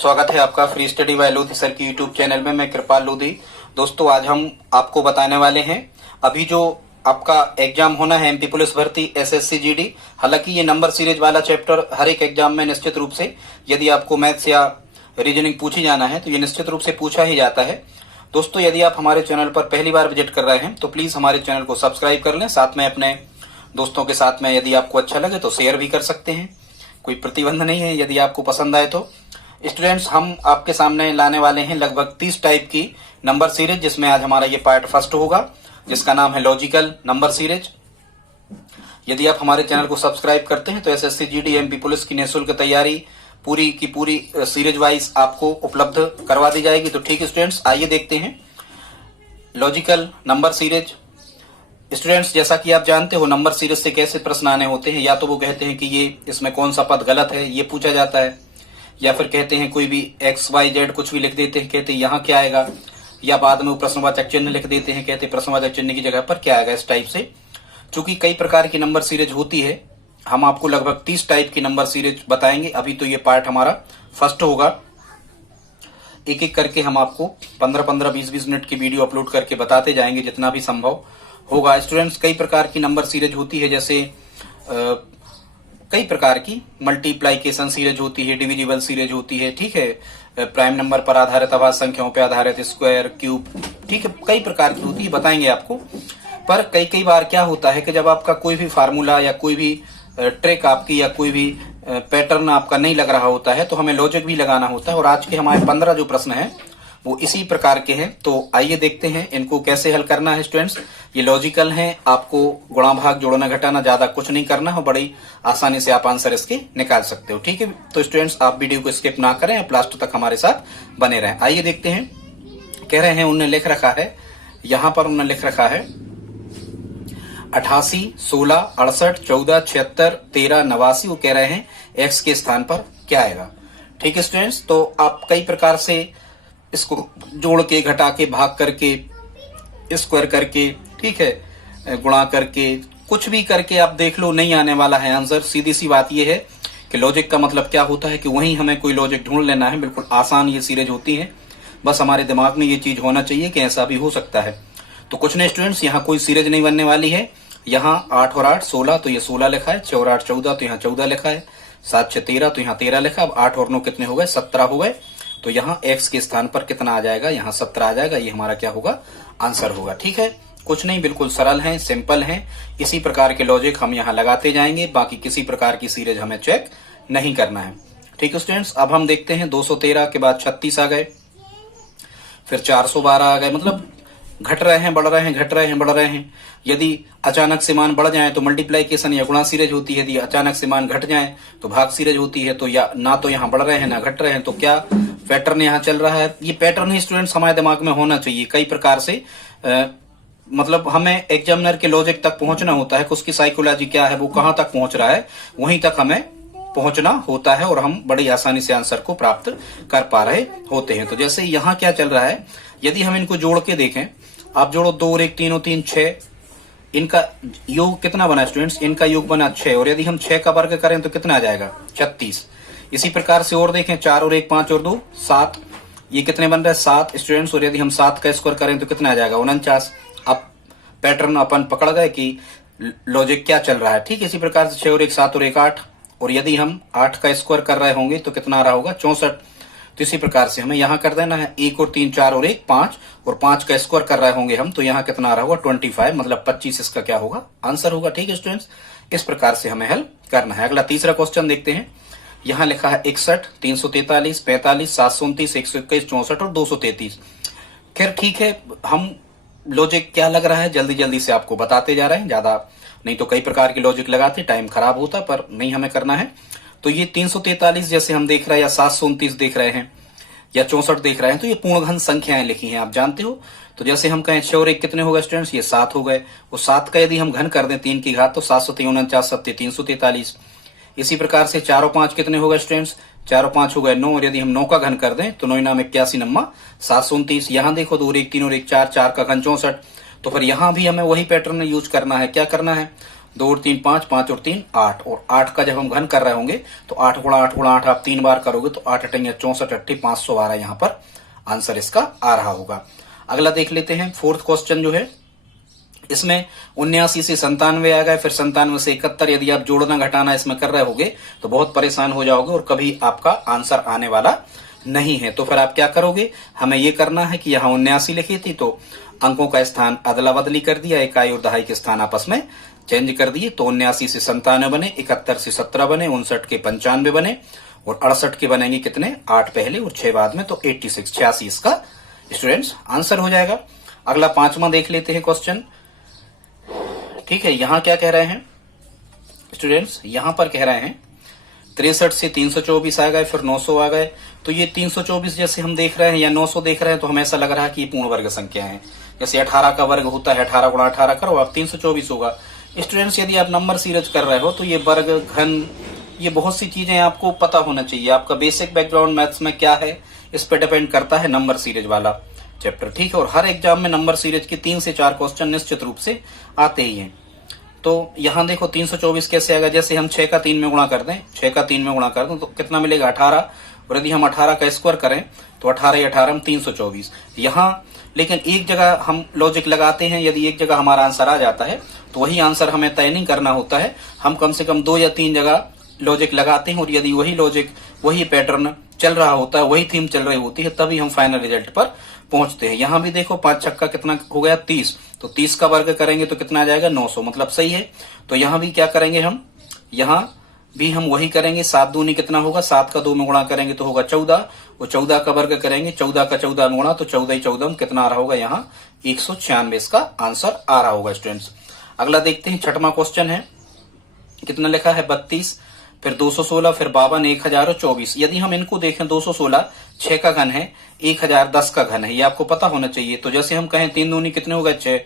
स्वागत है आपका free study bye Lodhi sir की यूट्यूब चैनल में। मैं कृपाल लोधी। दोस्तों, आज हम आपको बताने वाले हैं अभी जो आपका एग्जाम होना है एमपी पुलिस भर्ती एसएससी जीडी। हालांकि ये नंबर सीरीज वाला चैप्टर हर एक एग्जाम में निश्चित रूप से, यदि आपको मैथ्स या रीजनिंग पूछी जाना है तो ये निश्चित रूप से पूछा ही जाता है। दोस्तों, यदि आप हमारे चैनल पर पहली बार विजिट कर रहे हैं तो प्लीज हमारे चैनल को सब्सक्राइब कर लें। साथ में अपने दोस्तों के साथ में यदि आपको अच्छा लगे तो शेयर भी कर सकते हैं, कोई प्रतिबंध नहीं है यदि आपको पसंद आए तो। स्टूडेंट्स, हम आपके सामने लाने वाले हैं लगभग 30 टाइप की नंबर सीरीज, जिसमें आज हमारा ये पार्ट फर्स्ट होगा जिसका नाम है लॉजिकल नंबर सीरीज। यदि आप हमारे चैनल को सब्सक्राइब करते हैं तो एसएससी जीडी एमपी पुलिस की निःशुल्क तैयारी पूरी की पूरी सीरीज वाइज आपको उपलब्ध करवा दी जाएगी। तो ठीक स्टूडेंट्स, आइए देखते हैं लॉजिकल नंबर सीरीज। स्टूडेंट्स, जैसा कि आप जानते हो नंबर सीरीज से कैसे प्रश्न आने होते हैं, या तो वो कहते हैं कि ये इसमें कौन सा पद गलत है ये पूछा जाता है, या फिर कहते हैं कोई भी एक्स वाई जेड कुछ भी लिख देते हैं, कहते हैं यहाँ क्या आएगा, या बाद में वो प्रश्नवाचक चिन्ह लिख देते हैं, कहते हैं प्रश्नवाचक चिन्ह की जगह पर क्या आएगा। इस टाइप से चूंकि कई प्रकार की नंबर सीरीज होती है, हम आपको लगभग 30 टाइप की नंबर सीरीज बताएंगे। अभी तो ये पार्ट हमारा फर्स्ट होगा। एक एक करके हम आपको 15-15, 20-20 मिनट की वीडियो अपलोड करके बताते जाएंगे जितना भी संभव होगा। स्टूडेंट्स, कई प्रकार की नंबर सीरीज होती है, जैसे कई प्रकार की मल्टीप्लाइकेशन सीरीज होती है, डिविजिबल सीरीज होती है, ठीक है, प्राइम नंबर पर आधारित, अभाज्य संख्याओं पर आधारित, स्क्वायर, क्यूब, ठीक है, कई प्रकार की होती है, बताएंगे आपको। पर कई बार क्या होता है कि जब आपका कोई भी फार्मूला या कोई भी ट्रिक आपकी या कोई भी पैटर्न आपका नहीं लग रहा होता है तो हमें लॉजिक भी लगाना होता है। और आज के हमारे 15 जो प्रश्न हैं वो इसी प्रकार के हैं। तो आइए देखते हैं इनको कैसे हल करना है। स्टूडेंट्स, ये लॉजिकल हैं, आपको गुणा भाग जोड़ना घटाना ज्यादा कुछ नहीं करना है, बड़ी आसानी से आप आंसर इसके निकाल सकते हो, ठीक है। तो स्टूडेंट्स, आप वीडियो को स्किप ना करें, आप लास्ट तक हमारे साथ बने रहें। आइए देखते हैं। कह रहे हैं, उन्होंने लिख रखा है, यहां पर उन्होंने लिख रखा है 88, 16, 68, 14, 76, 13, 89। वो कह रहे हैं एक्स के स्थान पर क्या आएगा, ठीक है स्टूडेंट्स। तो आप कई प्रकार से इसको जोड़ के, घटा के, भाग करके, स्क्वायर करके, ठीक है, गुणा करके, कुछ भी करके आप देख लो, नहीं आने वाला है आंसर। सीधी सी बात यह है कि लॉजिक का मतलब क्या होता है कि वहीं हमें कोई लॉजिक ढूंढ लेना है। बिल्कुल आसान ये सीरीज होती है, बस हमारे दिमाग में ये चीज होना चाहिए कि ऐसा भी हो सकता है। तो कुछ नहीं स्टूडेंट्स, यहाँ कोई सीरीज नहीं बनने वाली है। यहाँ 8 और 8 16, तो ये 16 लिखा है, 6 और 8 14, तो यहाँ 14 लिखा है, 7 6 13, तो यहाँ 13 लिखा। अब 8 और 9 कितने हो गए, 17 हो गए। तो यहाँ x के स्थान पर कितना आ जाएगा, यहाँ 17 आ जाएगा। ये हमारा क्या होगा, आंसर होगा, ठीक है। कुछ नहीं, बिल्कुल सरल है, सिंपल है। इसी प्रकार के लॉजिक हम यहाँ लगाते जाएंगे, बाकी किसी प्रकार की सीरीज हमें चेक नहीं करना है, ठीक है स्टूडेंट्स। अब हम देखते हैं 213 के बाद 36 आ गए, फिर 412 आ गए। मतलब घट रहे हैं, बढ़ रहे हैं, घट रहे हैं, बढ़ रहे हैं। यदि अचानक से मान बढ़ जाए तो मल्टीप्लाइकेशन या गुणा सीरीज होती है, यदि अचानक से मान घट जाए तो भाग सीरीज होती है। तो या ना तो यहाँ बढ़ रहे हैं ना घट रहे हैं, तो क्या पैटर्न यहाँ चल रहा है। ये पैटर्न ही स्टूडेंट्स हमारे दिमाग में होना चाहिए। कई प्रकार से मतलब हमें एग्जामिनर के लॉजिक तक पहुंचना होता है कि उसकी साइकोलॉजी क्या है, वो कहां तक पहुंच रहा है, वहीं तक हमें पहुंचना होता है और हम बड़ी आसानी से आंसर को प्राप्त कर पा रहे होते हैं। तो जैसे यहाँ क्या चल रहा है, यदि हम इनको जोड़ के देखें, आप जोड़ो 2 और 1 3 और 3 6, इनका योग कितना बना स्टूडेंट्स, इनका योग बना 6, और यदि हम 6 का वर्ग करें तो कितना आ जाएगा, 36। इसी प्रकार से और देखें, 4 और 1 5 और 2 7, ये कितने बन रहे हैं, 7 स्टूडेंट्स। और यदि हम 7 का स्क्वायर करें तो कितना आ जाएगा, 49। अब पैटर्न अपन पकड़ गए कि लॉजिक क्या चल रहा है, ठीक है। इसी प्रकार से 6 और 1 7 और 1 8, और यदि हम 8 का स्क्वायर कर रहे होंगे तो कितना आ रहा होगा, 64। तो इसी प्रकार से हमें यहाँ कर देना है 1 और 3 4 और 1 5, और 5 का स्क्वायर कर रहे होंगे हम तो यहाँ कितना आ रहा होगा, 25, मतलब 25 इसका क्या होगा, आंसर होगा, ठीक है स्टूडेंट्स। इस प्रकार से हमें हल करना है। अगला तीसरा क्वेश्चन देखते हैं। यहाँ लिखा है 61, 343, 45, 729, 121, 64 और 233। खैर ठीक है, हम लॉजिक क्या लग रहा है जल्दी जल्दी से आपको बताते जा रहे हैं, ज्यादा नहीं तो कई प्रकार के लॉजिक लगाते टाइम खराब होता, पर नहीं हमें करना है। तो ये 343 जैसे हम देख रहे हैं, या 729 देख रहे हैं, या 64 देख रहे हैं, तो ये पूर्ण घन संख्याएं लिखी हैं, आप जानते हो। तो जैसे हम कहें 6 और 1 कितने हो गए स्टूडेंट्स, ये 7 हो गए। वो 7 का यदि हम घन कर दें 3 की घात तो 749 7 343। इसी प्रकार से 4 और 5 कितने हो गए स्टूडेंट्स, 4 और 5 हो गए 9, और यदि हम 9 का घन कर दें तो 9 नाम 81 9 729। यहाँ देखो 2 और 1 3 और 1 4, 4 का घन 64। तो फिर यहाँ भी हमें वही पैटर्न यूज करना है। क्या करना है, 2 और 3 5, 5 और 3 8, और 8 का जब हम घन कर रहे होंगे तो 8 गुणा 8 गुणा 8 आप 3 बार करोगे तो 8 अठंगे 64 अट्ठी 512 यहाँ पर आंसर इसका आ रहा होगा। अगला देख लेते हैं फोर्थ क्वेश्चन जो है, इसमें 79 से 97 आ गए, फिर 97 से 71। यदि आप जोड़ना घटाना इसमें कर रहे होगे तो बहुत परेशान हो जाओगे और कभी आपका आंसर आने वाला नहीं है। तो फिर आप क्या करोगे, हमें ये करना है कि यहाँ 79 लिखी थी तो अंकों का स्थान अदला बदली कर दिया, इकाई और दहाई के स्थान आपस में चेंज कर दिए। तो 79 से 97 बने, 71 से 17 बने, 59 के 95 बने और 68 के बनेंगे कितने, 8 पहले और 6 बाद में, तो 86 इसका स्टूडेंट्स आंसर हो जाएगा। अगला 5वां देख लेते हैं क्वेश्चन। ठीक है, यहां क्या कह रहे हैं स्टूडेंट्स, यहां पर कह रहे हैं 63 से 324 आ गए, फिर 900 आ गए। तो ये 324 जैसे हम देख रहे हैं या 900 देख रहे हैं तो हमें ऐसा लग रहा है कि ये पूर्ण वर्ग संख्या है। जैसे 18 का वर्ग होता है, 18 गुणा 18 करो आप 324 होगा। स्टूडेंट्स यदि आप नंबर सीरीज कर रहे हो तो ये वर्ग घन ये बहुत सी चीजें आपको पता होना चाहिए। आपका बेसिक बैकग्राउंड मैथ्स में क्या है इस पे डिपेंड करता है नंबर सीरीज वाला चैप्टर। ठीक है, और हर एग्जाम में नंबर सीरीज के 3 से 4 क्वेश्चन निश्चित रूप से आते ही हैं। तो यहां देखो 324 कैसे आएगा, जैसे हम 6 का 3 में गुणा कर दें, 6 का 3 में गुणा कर दें तो कितना मिलेगा 18, और यदि हम 18 का स्क्वायर करें तो 18 18 में 324। यहाँ लेकिन एक जगह हम लॉजिक लगाते हैं, यदि एक जगह हमारा आंसर आ जाता है तो वही आंसर हमें तय नहीं करना होता है, हम कम से कम 2 या 3 जगह लॉजिक लगाते हैं, और यदि वही लॉजिक वही पैटर्न चल रहा होता है, वही थीम चल रही होती है, तभी हम फाइनल रिजल्ट पर पहुंचते हैं। यहां भी देखो 5 छक्का कितना हो गया 30, तो 30 का वर्ग करेंगे तो कितना आ जाएगा 900, मतलब सही है। तो यहां भी क्या करेंगे हम, यहां भी हम वही करेंगे, 7 दूनी कितना होगा, 7 का 2 में गुणा करेंगे तो होगा 14, और 14 का वर्ग करेंगे, 14 का 14 में गुणा तो 14 ही 14 में कितना आ रहा होगा, यहाँ 196 इसका आंसर आ रहा होगा स्टूडेंट्स। अगला देखते हैं 6वां क्वेश्चन है, कितना लिखा है 32, फिर 216, फिर 52, 1024। यदि हम इनको देखें 216 6 का घन है, 1000 10 का घन है, ये आपको पता होना चाहिए। तो जैसे हम कहें 3 दूनी कितने हो गए 6,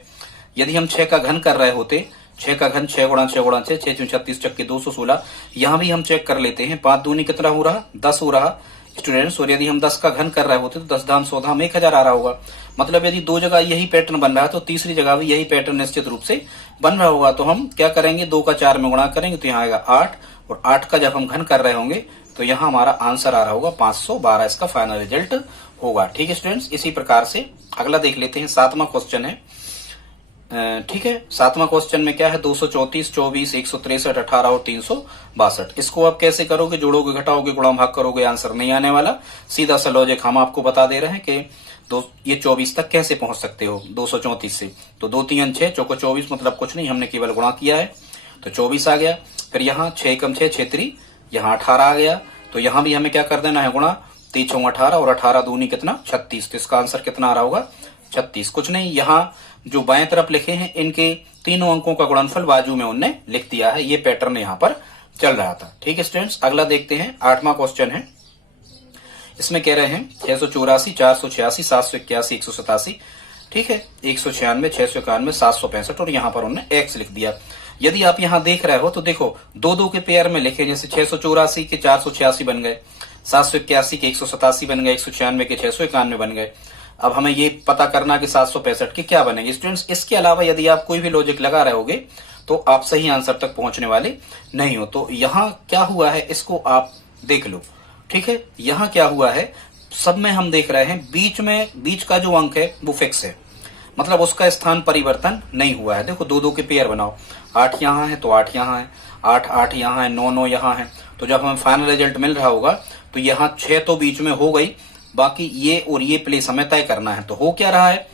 यदि हम 6 का घन कर रहे होते, 6 का घन 6 गुणा 6 गुणा 6, 6 36 चक्के 216। यहां भी हम चेक कर लेते हैं, 5 दूनी कितना हो रहा 10 हो रहा स्टूडेंट्स, और यदि हम 10 का घन कर रहे होते तो 10 दान 14 में 1000 आ रहा होगा। मतलब यदि 2 जगह यही पैटर्न बन रहा है तो तीसरी जगह भी यही पैटर्न निश्चित रूप से बन रहा होगा। तो हम क्या करेंगे, 2 का 4 में गुणा करेंगे तो यहाँ आएगा 8, और 8 का जब हम घन कर रहे होंगे तो यहाँ हमारा आंसर आ रहा होगा 512 इसका फाइनल रिजल्ट होगा। ठीक है स्टूडेंट्स, इसी प्रकार से अगला देख लेते हैं 7वां क्वेश्चन है। ठीक है, 7वां क्वेश्चन में क्या है, 234, 24, 163, 18 और 362। इसको आप कैसे करोगे, जोड़ोगे घटाओगे गुणा भाग करोगे, आंसर नहीं आने वाला। सीधा सा लॉजिक हम आपको बता दे रहे हैं कि ये 24 तक कैसे पहुंच सकते हो 234 से। तो 2 3 6 चौको 24, मतलब कुछ नहीं, हमने केवल गुणा किया है तो 24 आ गया। फिर यहाँ 6 कम 6 6 यहाँ 18 आ गया, तो यहाँ भी हमें क्या कर देना है गुणा, 3 6 18 और 18 दूनी कितना 36, तो इसका आंसर कितना आ रहा होगा 36। कुछ नहीं, यहाँ जो बाएं तरफ लिखे हैं इनके तीनों अंकों का गुणनफल बाजू में उनने लिख दिया है, ये पैटर्न यहाँ पर चल रहा था। ठीक है स्टूडेंट्स, अगला देखते हैं 8वां क्वेश्चन है। इसमें कह रहे हैं 684, 486, 781, 187। ठीक है, 196, 691, 765, और यहाँ पर उन्होंने एक्स लिख दिया। यदि आप यहाँ देख रहे हो तो देखो 2 के पेयर में लिखे, जैसे 684 के 486 बन गए, 781 के 187 बन गए, 196 के 691 बन गए। अब हमें ये पता करना कि 765 के क्या बनेंगे स्टूडेंट्स। इसके अलावा यदि आप कोई भी लॉजिक लगा रहे होगे तो आप सही आंसर तक पहुंचने वाले नहीं हो। तो यहाँ क्या हुआ है इसको आप देख लो। ठीक है, यहाँ क्या हुआ है, सब में हम देख रहे हैं बीच का जो अंक है वो फिक्स है, मतलब उसका स्थान परिवर्तन नहीं हुआ है। देखो 2 के पेयर बनाओ, 8 यहाँ है तो 8 यहाँ है, 8 8 यहाँ है, 9 9 यहाँ है। तो जब हमें फाइनल रिजल्ट मिल रहा होगा तो यहाँ 6 तो बीच में हो गई, बाकी ये और ये प्लेस हमें तय करना है। तो हो क्या रहा है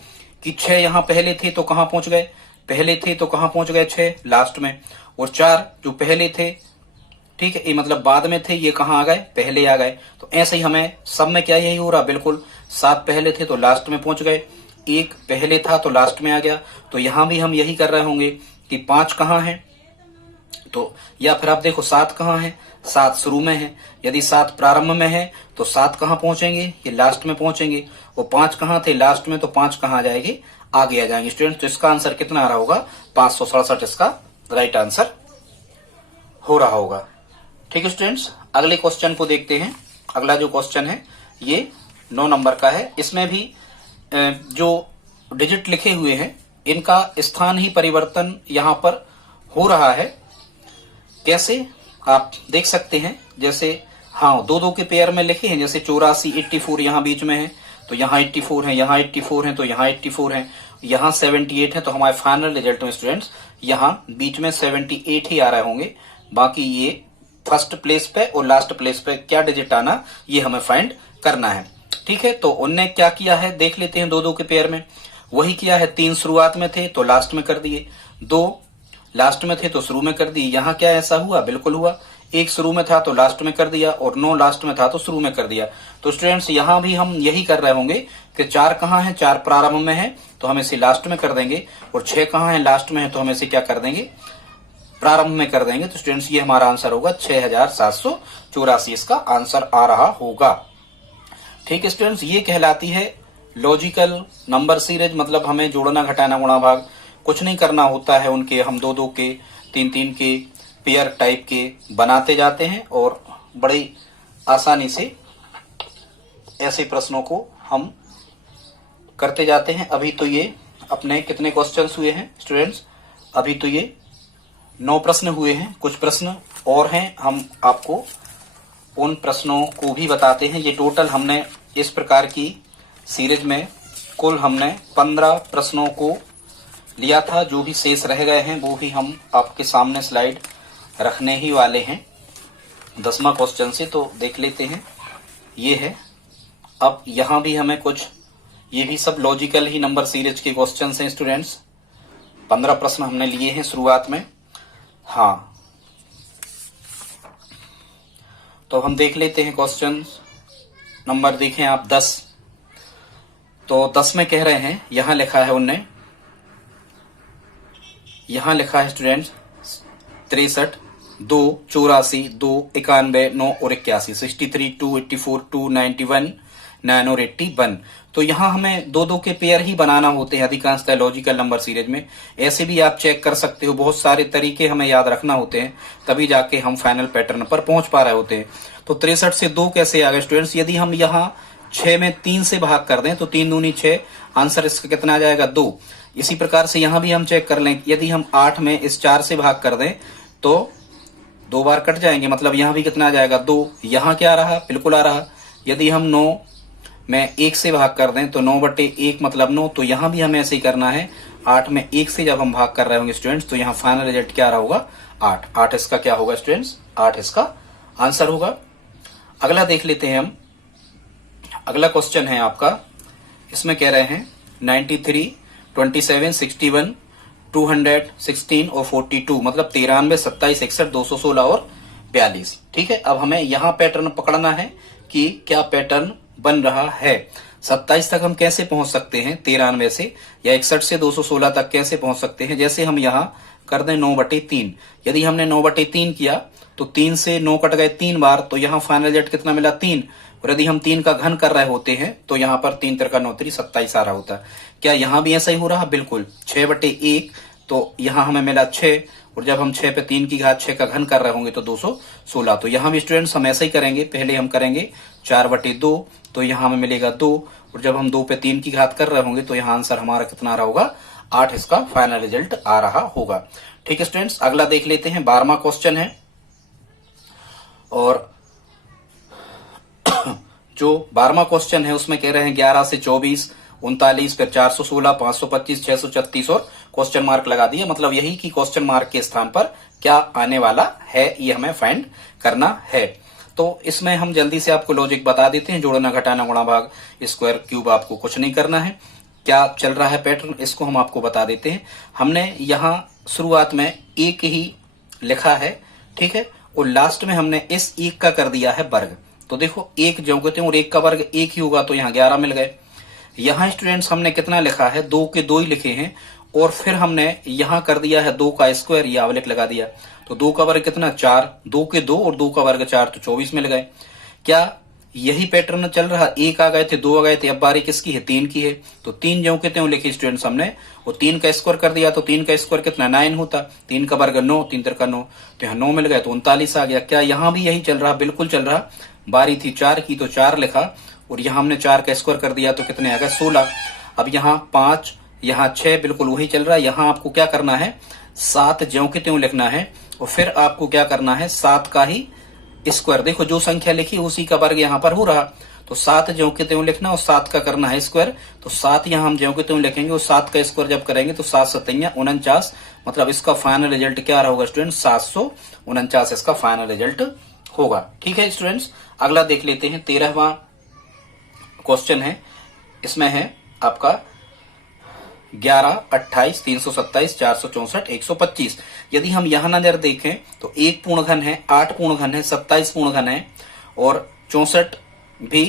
कि 6 यहाँ पहले थे तो कहाँ पहुंच गए, पहले थे तो कहाँ पहुंच गए 6 लास्ट में, और 4 जो पहले थे, ठीक है, ये मतलब बाद में थे, ये कहाँ आ गए पहले आ गए। तो ऐसे ही हमें सब में क्या यही हो रहा, बिल्कुल 7 पहले थे तो लास्ट में पहुंच गए, 1 पहले था तो लास्ट में आ गया। तो यहां भी हम यही कर रहे होंगे कि 5 कहाँ है, तो या फिर आप देखो 7 कहाँ है, 7 शुरू में है, यदि 7 प्रारंभ में है तो 7 कहाँ पहुंचेंगे, ये लास्ट में पहुंचेंगे। वो 5 कहाँ थे लास्ट में, तो 5 कहाँ आ जाएंगे, आगे आ जाएंगे स्टूडेंट। तो इसका आंसर कितना आ रहा होगा 567 इसका राइट आंसर हो रहा होगा। ठीक है स्टूडेंट्स, अगले क्वेश्चन को देखते हैं। अगला जो क्वेश्चन है ये 9 नंबर का है। इसमें भी जो डिजिट लिखे हुए हैं इनका स्थान ही परिवर्तन यहाँ पर हो रहा है। कैसे आप देख सकते हैं, जैसे हाँ दो दो के पेयर में लिखे हैं, जैसे 84 84 यहाँ बीच में है, तो यहाँ 84 है, यहाँ 84 है, तो यहाँ 84 है, यहाँ 78 है, तो हमारे फाइनल रिजल्ट में स्टूडेंट्स यहाँ बीच में 78 ही आ रहे होंगे। बाकी ये फर्स्ट प्लेस पे और लास्ट प्लेस पे क्या डिजिट आना ये हमें फाइंड करना है। ठीक है, तो उनने क्या किया है देख लेते हैं। दो दो के पेयर में वही किया है, 3 शुरुआत में थे तो लास्ट में कर दिए, 2 लास्ट में थे तो शुरू में कर दिए। यहाँ क्या ऐसा हुआ? बिल्कुल हुआ। 1 शुरू में था तो लास्ट में कर दिया, और 9 लास्ट में था तो शुरू में कर दिया। तो स्टूडेंट्स यहाँ भी हम यही कर रहे होंगे कि 4 कहाँ है? 4 प्रारंभ में है तो हम इसे लास्ट में कर देंगे, और 6 कहाँ है? लास्ट में है, तो हम इसे क्या कर देंगे? प्रारंभ में कर देंगे। तो स्टूडेंट्स ये हमारा आंसर होगा 6784 इसका आंसर आ रहा होगा। ठीक है स्टूडेंट्स, ये कहलाती है लॉजिकल नंबर सीरीज, मतलब हमें जोड़ना घटाना गुणा भाग कुछ नहीं करना होता है उनके, हम 2 2 के 3 3 के पेयर टाइप के बनाते जाते हैं और बड़ी आसानी से ऐसे प्रश्नों को हम करते जाते हैं। अभी तो ये अपने कितने क्वेश्चंस हुए हैं स्टूडेंट्स? अभी तो ये 9 प्रश्न हुए हैं, कुछ प्रश्न और हैं, हम आपको उन प्रश्नों को भी बताते हैं। ये टोटल हमने इस प्रकार की सीरीज में कुल हमने 15 प्रश्नों को लिया था। जो भी शेष रह गए हैं वो भी हम आपके सामने स्लाइड रखने ही वाले हैं 10वां क्वेश्चन से, तो देख लेते हैं। ये है, अब यहाँ भी हमें कुछ, ये भी सब लॉजिकल ही नंबर सीरीज के क्वेश्चन हैं स्टूडेंट्स। 15 प्रश्न हमने लिए हैं शुरुआत में। हाँ, तो हम देख लेते हैं क्वेश्चन नंबर, देखें आप 10। तो 10 में कह रहे हैं, यहां लिखा है उनने, यहां लिखा है स्टूडेंट्स 63, 2, 84, 2, 91, 9 और 81, 63, 2, 84, 2, 91, 9 और 81। तो यहाँ हमें 2 2 के पेयर ही बनाना होते हैं अधिकांशतः लॉजिकल नंबर सीरीज में। ऐसे भी आप चेक कर सकते हो, बहुत सारे तरीके हमें याद रखना होते हैं, तभी जाके हम फाइनल पैटर्न पर पहुंच पा रहे होते हैं। तो 63 से 2 कैसे आ गए स्टूडेंट्स? यदि हम यहाँ 6 में 3 से भाग कर दें तो 3 दूनी 6, आंसर इसका कितना आ जाएगा? 2। इसी प्रकार से यहाँ भी हम चेक कर लें, यदि हम 8 में इस 4 से भाग कर दें तो 2 बार कट जाएंगे, मतलब यहाँ भी कितना आ जाएगा? 2। यहाँ क्या आ रहा? बिल्कुल आ रहा। यदि हम 9 में 1 से भाग कर दें तो 9/1 मतलब 9, तो यहाँ भी हमें ऐसे ही करना है। 8 में 1 से जब हम भाग कर रहे होंगे स्टूडेंट्स तो यहाँ फाइनल रिजल्ट क्या आ रहा होगा? 8। 8 इसका क्या होगा स्टूडेंट्स? 8 इसका आंसर होगा। अगला देख लेते हैं हम। अगला क्वेश्चन है आपका, इसमें कह रहे हैं 93, 27, 61, 216 और 42, मतलब 93, 27, 61, 216 और 42। ठीक है, अब हमें यहाँ पैटर्न पकड़ना है कि क्या पैटर्न बन रहा है। 27 तक हम कैसे पहुंच सकते हैं 93 से, या 61 से 216 तक कैसे पहुंच सकते हैं? जैसे हम यहाँ कर दें 9/3। यदि हमने 9/3 किया तो 3 से 9 कट गए 3 बार, तो यहाँ फाइनल रिजल्ट कितना मिला? 3। और यदि हम 3 का घन कर रहे होते हैं तो यहाँ पर 3 3 9 3 27 आ रहा होता है। क्या यहाँ भी ऐसा ही हो रहा? बिल्कुल। 6/1, तो यहाँ हमें मिला 6, और जब हम 6 पे 3 की घात 6 का घन कर रहे होंगे तो 216। तो यहाँ भी स्टूडेंट्स हम ऐसा ही करेंगे, पहले हम करेंगे 4/2, तो यहाँ हमें मिलेगा 2, और जब हम 2 पे 3 की घात कर रहे होंगे तो यहाँ आंसर हमारा कितना आ रहा होगा? 8 इसका फाइनल रिजल्ट आ रहा होगा। ठीक है स्टूडेंट्स, अगला देख लेते हैं। 12वां क्वेश्चन है, और जो 12वां क्वेश्चन है उसमें कह रहे हैं 11 से 24, 39, फिर 416, 525, 636 और क्वेश्चन मार्क लगा दिया, मतलब यही कि क्वेश्चन मार्क के स्थान पर क्या आने वाला है ये हमें फाइंड करना है। तो इसमें हम जल्दी से आपको लॉजिक बता देते हैं, जोड़ना घटाना गुणा भाग स्क्वायर क्यूब आपको कुछ नहीं करना है। क्या चल रहा है पैटर्न इसको हम आपको बता देते हैं। हमने यहाँ शुरुआत में 1 ही लिखा है, ठीक है, और लास्ट में हमने इस 1 का कर दिया है वर्ग। तो देखो 1 जो कहते हैं और 1 का वर्ग 1 ही होगा, तो यहाँ 11 मिल गए। यहाँ स्टूडेंट्स हमने कितना लिखा है? 2 के 2 ही लिखे हैं, और फिर हमने यहाँ कर दिया है 2 का स्क्वायर, ये अवलेख लगा दिया। तो 2 का वर्ग कितना? 4, 2 के 2 और 2 का वर्ग 4, तो 24 मिल गए। क्या यही पैटर्न चल रहा? 1 आ गए थे, 2 आ गए थे, अब बारी किसकी है? 3 की है। तो 3 जो कहते हैं लिखे स्टूडेंट्स हमने, और 3 का स्क्वायर कर दिया, तो 3 का स्क्वायर कितना? 9 होता। 3 का वर्ग 9, 3 3 9, तो यहाँ 9 मिल गए, तो 39 आ गया। क्या यहाँ भी यही चल रहा? बिल्कुल चल रहा। बारी थी 4 की तो 4 लिखा, और यहाँ हमने 4 का स्क्वायर कर दिया, तो कितने आ गए? 16। अब यहाँ 5, यहाँ 6, बिल्कुल वही चल रहा है। यहाँ आपको क्या करना है? 7 ज्यों के त्यों लिखना है और फिर आपको क्या करना है 7 का ही स्क्वायर। देखो जो संख्या लिखी उसी का वर्ग यहाँ पर हो रहा, तो 7 ज्यों के त्यों लिखना और 7 का करना है स्क्वायर। तो 7 यहाँ हम ज्यों के त्यों लिखेंगे और 7 का स्क्वायर जब करेंगे तो 7 सतैया 49, मतलब इसका फाइनल रिजल्ट क्या होगा स्टूडेंट 749 इसका फाइनल रिजल्ट होगा। ठीक है स्टूडेंट्स, अगला देख लेते हैं 13वां क्वेश्चन है। इसमें है आपका 11, 28, 327, 464, 125। यदि हम यहाँ नजर देखें तो 1 पूर्ण घन है, 8 पूर्ण घन है, 27 पूर्ण घन है और 64 भी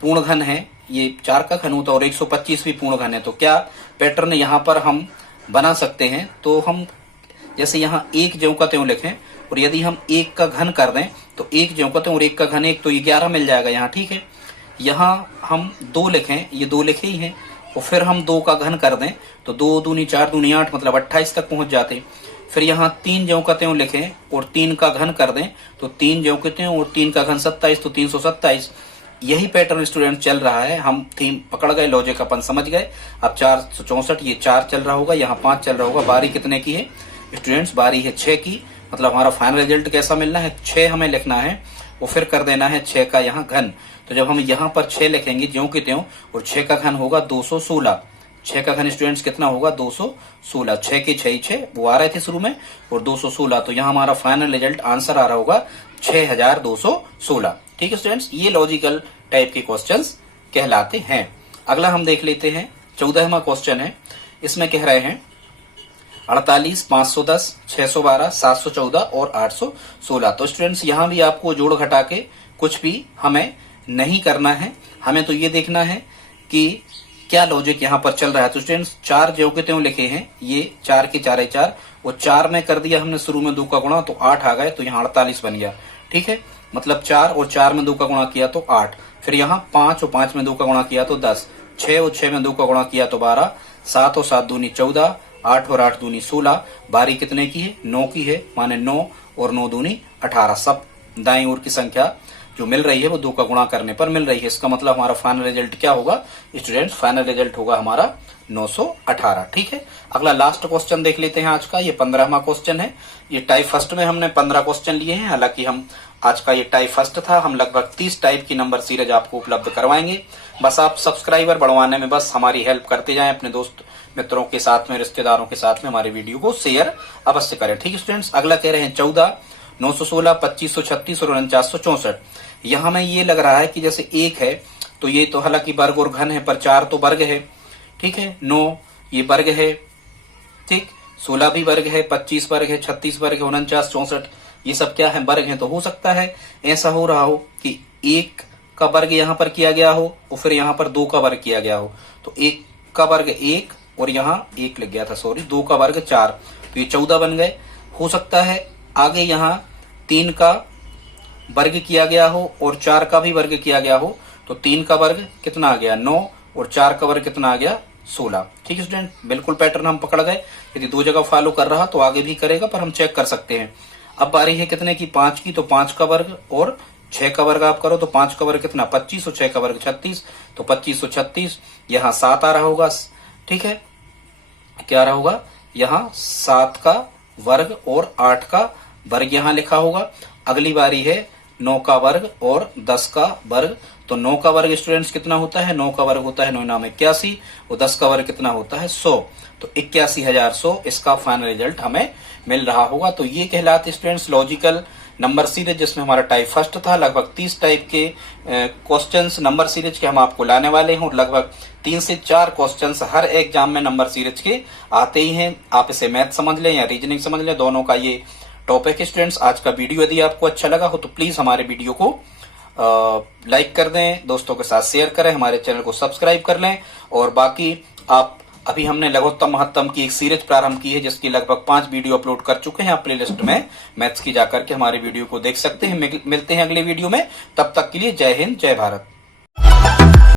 पूर्ण घन है, ये 4 का घन होता है और 125 भी पूर्ण घन है। तो क्या पैटर्न यहाँ पर हम बना सकते हैं? तो हम जैसे यहाँ 1 ज्यों का त्यों लिखें और यदि हम 1 का घन कर दें तो 1 ज्यों का त्यों और 1 का घन 1, तो ये 11 मिल जाएगा यहाँ। ठीक है, यहाँ हम 2 लिखें, ये 2 लिखे ही हैं और फिर हम 2 का घन कर दें तो 2 दूनी 4 दूनी 8, मतलब 28 तक पहुंच जाते। फिर यहाँ 3 ज्यों का त्यों लिखें और 3 का घन कर दें तो 3 ज्यों के त्यों और 3 का घन 27, तो 327। यही पैटर्न स्टूडेंट चल रहा है, हम थीम पकड़ गए, लॉजिक अपन समझ गए। अब 464 ये 4 चल रहा होगा, यहाँ 5 चल रहा होगा। बारी कितने की है स्टूडेंट्स? बारी है 6 की, मतलब हमारा फाइनल रिजल्ट कैसा मिलना है 6 हमें लिखना है और फिर कर देना है 6 का यहाँ घन। तो जब हम यहाँ पर 6 लिखेंगे ज्यों के त्यों और 6 का घन होगा 216। 6 का घन स्टूडेंट्स कितना होगा 216। 6 के 6 वो आ रहे थे शुरू में और 216, तो यहाँ हमारा फाइनल रिजल्ट आंसर आ रहा होगा 6216। ठीक है स्टूडेंट्स, ये लॉजिकल टाइप के क्वेश्चंस कहलाते हैं। अगला हम देख लेते हैं 14वां क्वेश्चन है। इसमें कह रहे हैं 48, 510, 612, 714 और 816। तो स्टूडेंट्स यहाँ भी आपको जोड़ घटा के कुछ भी हमें नहीं करना है, हमें तो ये देखना है कि क्या लॉजिक यहाँ पर चल रहा है। तो स्टूडेंट्स 4 ज्यों के त्यों लिखे हैं, ये 4 के 4 4 और 4 में कर दिया हमने शुरू में 2 का गुणा तो 8 आ गए, तो यहाँ 48 बन गया। ठीक है, मतलब 4 और 4 में 2 का गुणा किया तो 8, फिर यहाँ 5 और 5 में 2 का गुणा किया तो 10, 6 और 6 में 2 का गुणा किया तो 12, 7 और 7 दूनी 14, 8 और 8 दूनी 16। बारी कितने की है 9 की है, माने 9 और 9 दूनी 18। सब दाईं ओर की संख्या जो मिल रही है वो 2 का गुणा करने पर मिल रही है। इसका मतलब हमारा फाइनल रिजल्ट क्या होगा स्टूडेंट्स? फाइनल रिजल्ट होगा हमारा 918। ठीक है, अगला लास्ट क्वेश्चन देख लेते हैं आज का। ये 15वां क्वेश्चन है। ये टाइप फर्स्ट में हमने 15 क्वेश्चन लिए हैं, हालांकि हम आज का ये टाइप फर्स्ट था। हम लगभग 30 टाइप की नंबर सीरीज आपको उपलब्ध करवाएंगे। बस आप सब्सक्राइबर बढ़वाने में बस हमारी हेल्प करते जाएं, अपने दोस्त मित्रों के साथ में, रिश्तेदारों के साथ में हमारे वीडियो को शेयर अवश्य करें। ठीक है स्टूडेंट्स, अगला कह रहे हैं 14, 916, 2536 और 4964। यहाँ में ये लग रहा है कि जैसे 1 है तो ये तो हालांकि वर्ग और घन है, पर 4 तो वर्ग है। ठीक है, 9 ये वर्ग है, ठीक, 16 भी वर्ग है, 25 वर्ग है, 36 वर्ग है, 49 64 ये सब क्या है वर्ग है। तो हो सकता है ऐसा हो रहा हो कि 1 का वर्ग यहाँ पर किया गया हो और फिर यहाँ पर 2 का वर्ग किया गया हो। तो 1 का वर्ग 1 और यहाँ 1 लग गया था, सॉरी, 2 का वर्ग 4, तो ये 14 बन गए। हो सकता है आगे यहाँ 3 का वर्ग किया गया हो और 4 का भी वर्ग किया गया हो, तो 3 का वर्ग कितना आ गया 9 और 4 का वर्ग कितना आ गया 16। ठीक है स्टूडेंट, बिल्कुल पैटर्न हम पकड़ गए। यदि 2 जगह फॉलो कर रहा तो आगे भी करेगा, पर हम चेक कर सकते हैं। अब बारी है कितने की 5 की, तो 5 का वर्ग और 6 का वर्ग आप करो तो 5 का वर्ग कितना 25 और 6 का वर्ग 36, तो 25 और 36 यहाँ 7 आ रहा होगा। ठीक है, क्या आ रहा होगा यहाँ 7 का वर्ग और 8 का वर्ग यहाँ लिखा होगा। अगली बारी है 9 का वर्ग और 10 का वर्ग। तो 9 का वर्ग स्टूडेंट्स कितना होता है, 9 का वर्ग होता है 9 नाम 81 और 10 का वर्ग कितना होता है 100, तो 81,100 इसका फाइनल रिजल्ट हमें मिल रहा होगा। तो ये कहलाते स्टूडेंट्स लॉजिकल नंबर सीरीज, जिसमें हमारा टाइप फर्स्ट था। लगभग 30 टाइप के क्वेश्चंस नंबर सीरीज के हम आपको लाने वाले हैं और लगभग 3 से 4 क्वेश्चंस हर एग्जाम में नंबर सीरीज के आते ही हैं। आप इसे मैथ समझ लें या रीजनिंग समझ लें, दोनों का ये टॉपिक है स्टूडेंट्स। आज का वीडियो यदि आपको अच्छा लगा हो तो प्लीज हमारे वीडियो को लाइक कर दें, दोस्तों के साथ शेयर करें, हमारे चैनल को सब्सक्राइब कर लें। और बाकी आप अभी हमने लघुत्तम महत्तम की एक सीरीज प्रारंभ की है, जिसकी लगभग 5 वीडियो अपलोड कर चुके हैं। आप प्लेलिस्ट में मैथ्स की जाकर के हमारे वीडियो को देख सकते हैं। मिलते हैं अगले वीडियो में, तब तक के लिए जय हिंद, जय भारत।